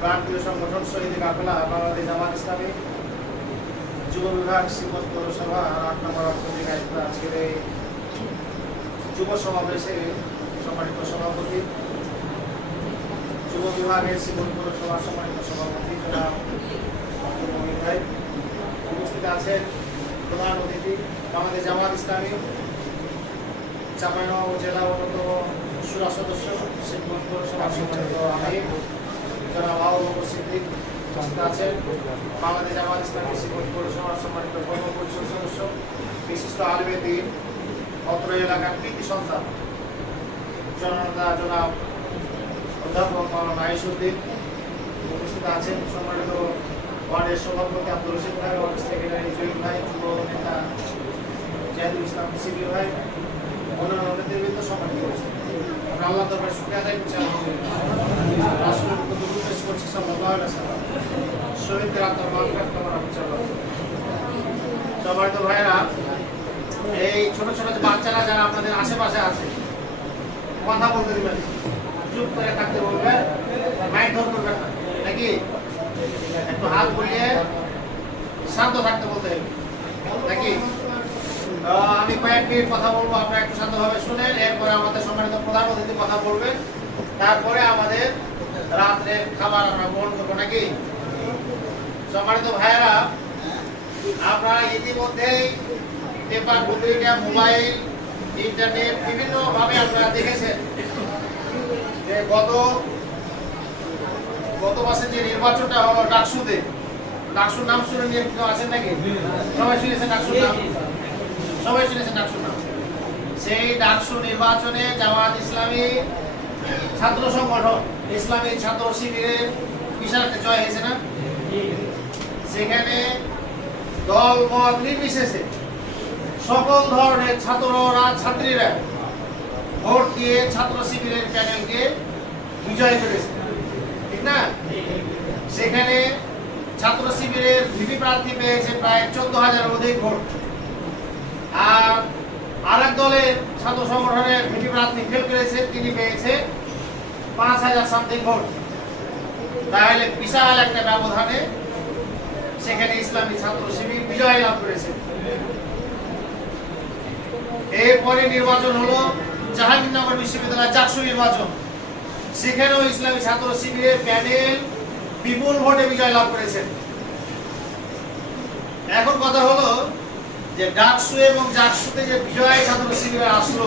প্রান্তীয় সংগঠন শহীদ কাফেলা বাংলাদেশ জামাত ইসলামী যুব বিভাগ শ্রীমত পৌরসভা ৮ নম্বর অর্থনৈতিক আয়োজিত আজকের এই যুব সমাবেশে সম্মানিত সভাপতি, যুব বিভাগের শ্রীমত পৌরসভা সম্মানিত সভাপতি জনাব ভাই, উপস্থিত আছেন প্রধান অতিথি বাংলাদেশ জামাত ইসলামী চাঁপাইনবাবগঞ্জ জেলা অন্যতম সুরা সদস্য শ্রীমত পৌরসভা সম্মানিত আমির জনাব আবু বকর সিদ্দিক, উপস্থিত আছেন বাংলাদেশ জামাত ইসলামী শ্রীমত পৌরসভার সম্মানিত কর্ম পরিষদ সদস্য বিশিষ্ট আলেমে দ্বীন অত্র এলাকার কৃতি সন্তান জননেতা জনাব অধ্যাপক মাওলানা আইসুদ্দিন, উপস্থিত আছেন সম্মানিত ওয়ার্ডের সভাপতি আব্দুল রশিদ ভাই, ওয়ার্ড সেক্রেটারি জহির ভাই, যুব নেতা জাহিদুল ইসলাম সিবি ভাই, অন্যান্য নেতৃবৃন্দ সম্মানিত উপস্থিত। আমরা আল্লাহ দরবারে শুকরিয়া আদায় করছি, রাসূলের প্রতি দরুদ পেশ করছি সাল্লাল্লাহু আলাইহি ওয়াসাল্লাম, শহীদদের আত্মার মাগফিরাত কামনা করছি আল্লাহ। সম্মানিত ভাইরা, এই ছোট ছোট যে বাচ্চারা যারা আপনাদের আশেপাশে আছে কথা বলতে দিবেন, চুপ করে থাকতে বলবেন, মাইন্ড ধর করবেন না, নাকি একটু হাত বুলিয়ে শান্ত থাকতে বলতে হবে, নাকি? আমি কয়েক মিনিট কথা বলবো, আপনারা একটু শান্তভাবে শুনেন, এরপরে আমাদের সম্মানিত প্রধান অতিথি কথা বলবেন, তারপরে আমাদের রাত্রের খাবার আমরা গ্রহণ করবো, নাকি? সম্মানিত ভাইয়েরা, আপনারা ইতিমধ্যেই পেপার, পত্রিকা, মোবাইল, ইন্টারনেট বিভিন্ন ভাবে আপনারা দেখেছেন যে গত মাসে যে নির্বাচনটা হলো ডাকসুতে, ডাকসুর নাম শুনে নিয়ে কেউ আছেন নাকি? সবাই শুনেছেন ডাকসুর নাম? সবাই শুনেছেন ডাকসুর নাম? সেই ডাকসু নির্বাচনে জামাত ইসলামী ছাত্র সংগঠন ইসলামী ছাত্র শিবিরের বিশাল একটা জয় হয়েছে না? সেখানে দল মত নির্বিশেষে সকল ধরনের ছাত্ররা ছাত্রীরা ভোট দিয়ে ছাত্র শিবিরের প্যানেলকে বিজয় করেছে, ঠিক না? সেখানে ছাত্র শিবিরের ভিপি প্রার্থী পেয়েছে প্রায় 14,000 অধিক ভোট, আর আরেক দলের ছাত্র সংগঠনের ভিপি প্রার্থী ফেল করেছে, তিনি পেয়েছে 5,000 সামথিং ভোট। তাহলে বিশাল একটা ব্যবধানে সেখানে ইসলামী ছাত্র শিবির বিজয় লাভ করেছে। এরপরে নির্বাচন হলো জাহাঙ্গীরনগর বিশ্ববিদ্যালয় জাকসু নির্বাচন, সেখানেও ইসলামী ছাত্র শিবিরের প্যানেল বিপুল ভোটে বিজয় লাভ করেছেন। এখন কথা হলো যে ডাকসু এবং জাকসুতে যে বিজয় ছাত্র শিবিরের আসলো,